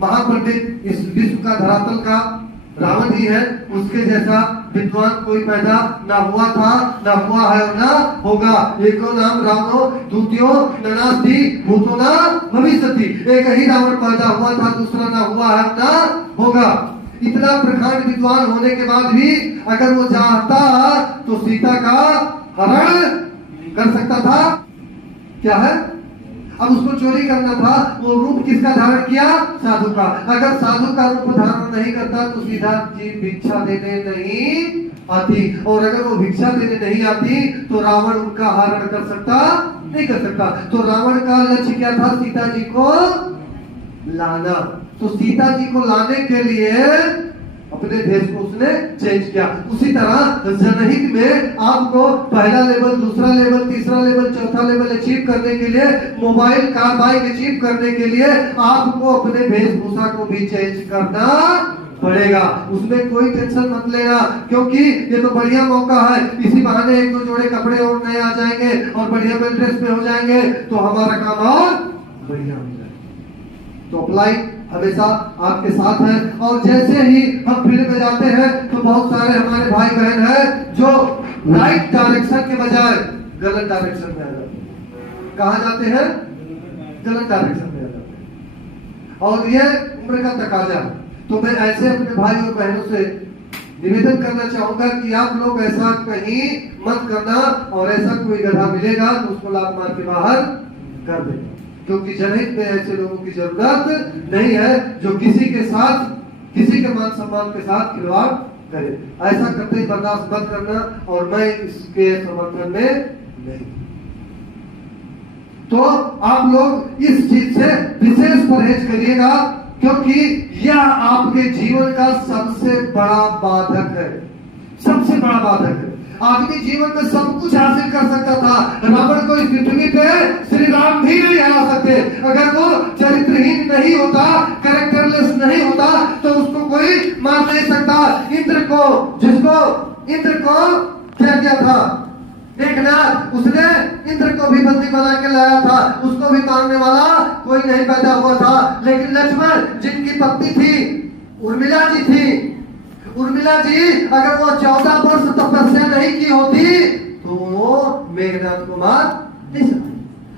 महापंडित इस विश्व का धरातल का रावण ही है। उसके जैसा विद्वान कोई पैदा ना हुआ था, ना हुआ है और ना होगा। एको नाम रावणो द्वितीयो नास्ति भूतो न भविष्यति। एक ही रावण पैदा हुआ था, दूसरा ना हुआ है ना होगा। इतना प्रखंड विद्वान होने के बाद भी अगर वो चाहता तो सीता का हरण कर सकता था। क्या है? अब उसको चोरी करना था, वो रूप किसका धारण किया? साधु का। अगर साधु का रूप धारण नहीं करता तो सीधा जी भिक्षा देने नहीं आती, और अगर वो भिक्षा देने नहीं आती तो रावण उनका हरण कर सकता नहीं कर सकता। तो रावण का लक्ष्य क्या था? सीता जी को लाना। तो सीता जी को लाने के लिए अपने देश को उसने चेंज किया। उसी तरह जनहित में आपको पहला लेवल, दूसरा लेवल, तीसरा लेवल, चौथा लेवल अचीव करने के लिए, मोबाइल कार बाइक अचीव करने के लिए आपको अपने वेशभूषा को भी चेंज करना पड़ेगा। उसमें कोई टेंशन मत लेना, क्योंकि ये तो बढ़िया मौका है। इसी बहाने एक दो जोड़े कपड़े और नए आ जाएंगे और बढ़िया ड्रेस में हो जाएंगे तो हमारा काम और बढ़िया हो जाएगा। तो अप्लाई हमेशा आपके साथ है। और जैसे ही हम फील्ड में जाते हैं तो बहुत सारे हमारे भाई बहन हैं जो राइट डायरेक्शन के बजाय गलत डायरेक्शन में आ जाते हैं। कहाँ जाते हैं? गलत डायरेक्शन में आ जाते हैं। और ये उम्र का तकाजा। तो मैं ऐसे अपने भाई और बहनों से निवेदन करना चाहूंगा कि आप लोग ऐसा कहीं मत करना, और ऐसा कोई गधा मिलेगा तो उसको लात मार के बाहर कर देना, क्योंकि जनहित में ऐसे लोगों की जरूरत नहीं है जो किसी के साथ, किसी के मान सम्मान के साथ खिलवाड़ करे। ऐसा करते ही बर्दाश्त मत करना, और मैं इसके समर्थन में नहीं। तो आप लोग इस चीज से विशेष परहेज करिएगा, क्योंकि यह आपके जीवन का सबसे बड़ा बाधक है। सबसे बड़ा बाधक है। आदमी जीवन में सब कुछ हासिल कर सकता था। रावण को इस पृथ्वी पे श्री राम भी नहीं हरा सकते। अगर वो चरित्रहीन नहीं होता, कैरेक्टरलेस नहीं होता, तो उसको कोई मार नहीं सकता। इंद्र को, जिसको इंद्र को क्या किया था? मेघनाद, उसने इंद्र को भी बंदी बना के लाया था, उसको भी मारने वाला कोई नहीं पैदा हुआ था। लेकिन लक्ष्मण, जिनकी पत्नी थी उर्मिला जी थी, उर्मिला जी अगर वो 14 वर्ष तपस्या नहीं की होती तो वो मेघनाद को मार नहीं सकती।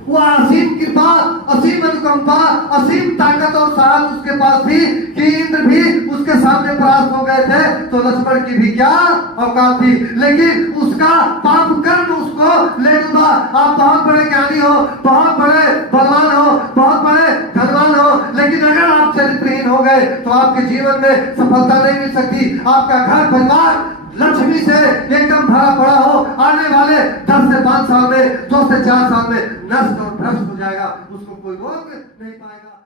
वो असीम कृपा, असीम अनुकंपा, असीम ताकत और साहस उसके पास थी कि इंद्र भी उसके सामने परास्त हो गए थे, तो लक्ष्मण की भी क्या औकात थी। लेकिन उसका पाप कर्म उसको ले डूबा। आप बहुत बड़े ज्ञानी हो, बहुत बड़े बलवान हो, बहुत बड़े धनवान हो, लेकिन अगर आप चरित्रहीन हो गए तो आपके जीवन में सफलता नहीं मिल सकती। आपका घर परिवार लक्ष्मी से एकदम भरा पड़ा हो, आने वाले 10 से 5 साल में, 2 से 4 साल में नष्ट और भ्रष्ट हो जाएगा। उसको कोई रोक नहीं पाएगा।